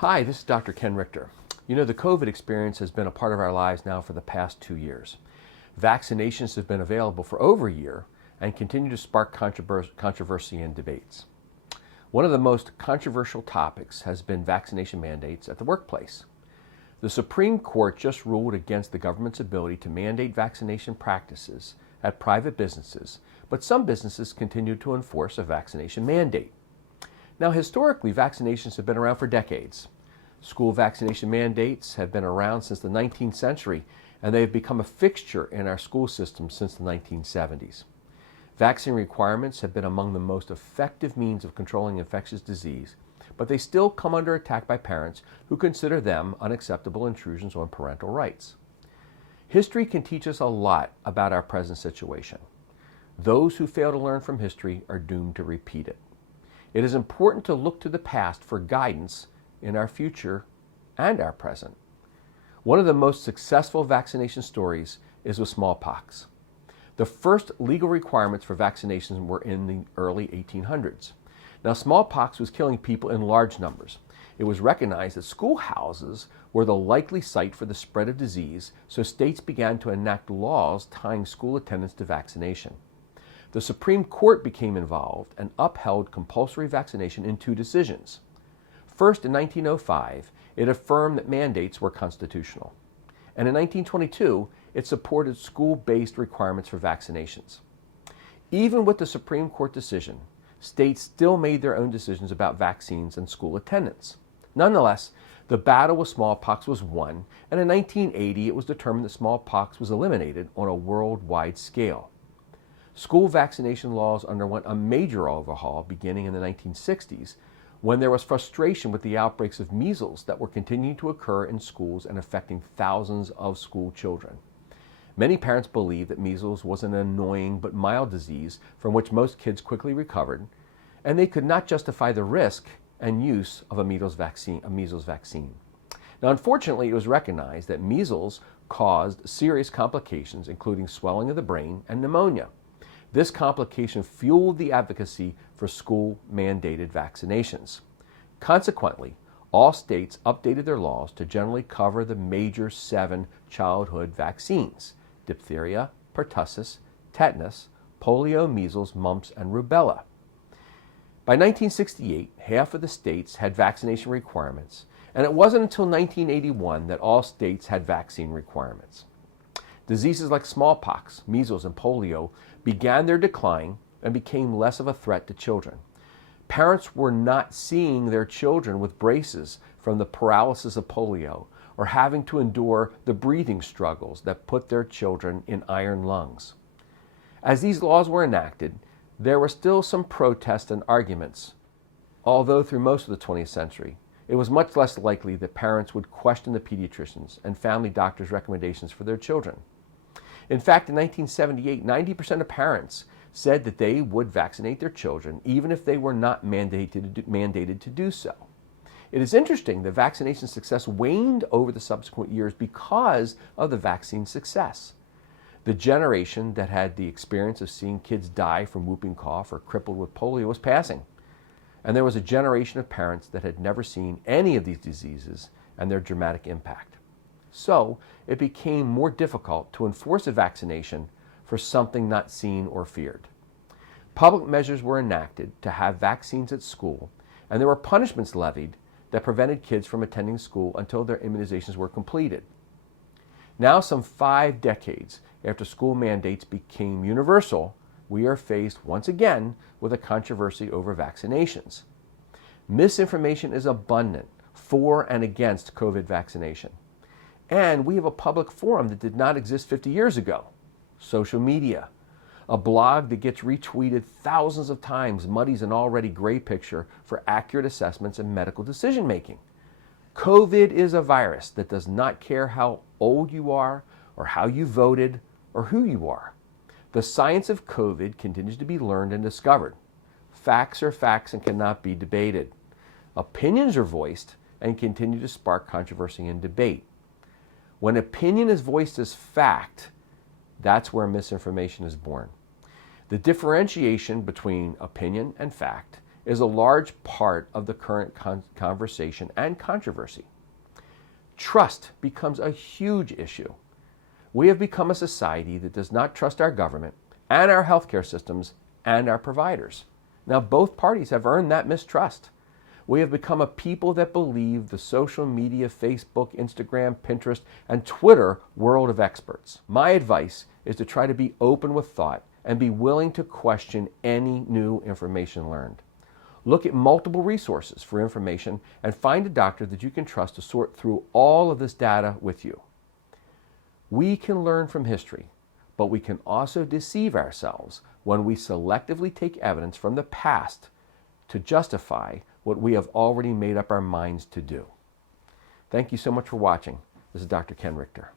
Hi, this is Dr. Ken Richter. You know, the COVID experience has been a part of our lives now for the past 2 years. Vaccinations have been available for over a year and continue to spark controversy and debates. One of the most controversial topics has been vaccination mandates at the workplace. The Supreme Court just ruled against the government's ability to mandate vaccination practices at private businesses, but some businesses continue to enforce a vaccination mandate. Now, historically, vaccinations have been around for decades. School vaccination mandates have been around since the 19th century, and they have become a fixture in our school system since the 1970s. Vaccine requirements have been among the most effective means of controlling infectious disease, but they still come under attack by parents who consider them unacceptable intrusions on parental rights. History can teach us a lot about our present situation. Those who fail to learn from history are doomed to repeat it. It is important to look to the past for guidance in our future and our present. One of the most successful vaccination stories is with smallpox. The first legal requirements for vaccinations were in the early 1800s. Now, smallpox was killing people in large numbers. It was recognized that schoolhouses were the likely site for the spread of disease, so states began to enact laws tying school attendance to vaccination. The Supreme Court became involved and upheld compulsory vaccination in 2 decisions. First, in 1905, it affirmed that mandates were constitutional. And in 1922, it supported school-based requirements for vaccinations. Even with the Supreme Court decision, states still made their own decisions about vaccines and school attendance. Nonetheless, the battle with smallpox was won, and in 1980, it was determined that smallpox was eliminated on a worldwide scale. School vaccination laws underwent a major overhaul beginning in the 1960s when there was frustration with the outbreaks of measles that were continuing to occur in schools and affecting thousands of school children. Many parents believed that measles was an annoying but mild disease from which most kids quickly recovered, and they could not justify the risk and use of a measles vaccine. Now, unfortunately, it was recognized that measles caused serious complications, including swelling of the brain and pneumonia. This complication fueled the advocacy for school-mandated vaccinations. Consequently, all states updated their laws to generally cover the major 7 childhood vaccines: diphtheria, pertussis, tetanus, polio, measles, mumps, and rubella. By 1968, half of the states had vaccination requirements, and it wasn't until 1981 that all states had vaccine requirements. Diseases like smallpox, measles, and polio began their decline and became less of a threat to children. Parents were not seeing their children with braces from the paralysis of polio or having to endure the breathing struggles that put their children in iron lungs. As these laws were enacted, there were still some protests and arguments, although through most of the 20th century, it was much less likely that parents would question the pediatricians and family doctors' recommendations for their children. In fact, in 1978, 90% of parents said that they would vaccinate their children even if they were not mandated to do so. It is interesting that vaccination success waned over the subsequent years because of the vaccine success. The generation that had the experience of seeing kids die from whooping cough or crippled with polio was passing. And there was a generation of parents that had never seen any of these diseases and their dramatic impact. So it became more difficult to enforce a vaccination for something not seen or feared. Public measures were enacted to have vaccines at school, and there were punishments levied that prevented kids from attending school until their immunizations were completed. Now, some 5 decades after school mandates became universal, we are faced once again with a controversy over vaccinations. Misinformation is abundant for and against COVID vaccination. And we have a public forum that did not exist 50 years ago: social media. A blog that gets retweeted thousands of times muddies an already gray picture for accurate assessments and medical decision making. COVID is a virus that does not care how old you are or how you voted or who you are. The science of COVID continues to be learned and discovered. Facts are facts and cannot be debated. Opinions are voiced and continue to spark controversy and debate. When opinion is voiced as fact, that's where misinformation is born. The differentiation between opinion and fact is a large part of the current conversation and controversy. Trust becomes a huge issue. We have become a society that does not trust our government and our healthcare systems and our providers. Now, both parties have earned that mistrust. We have become a people that believe the social media, Facebook, Instagram, Pinterest, and Twitter world of experts. My advice is to try to be open with thought and be willing to question any new information learned. Look at multiple resources for information and find a doctor that you can trust to sort through all of this data with you. We can learn from history, but we can also deceive ourselves when we selectively take evidence from the past to justify what we have already made up our minds to do. Thank you so much for watching. This is Dr. Ken Richter.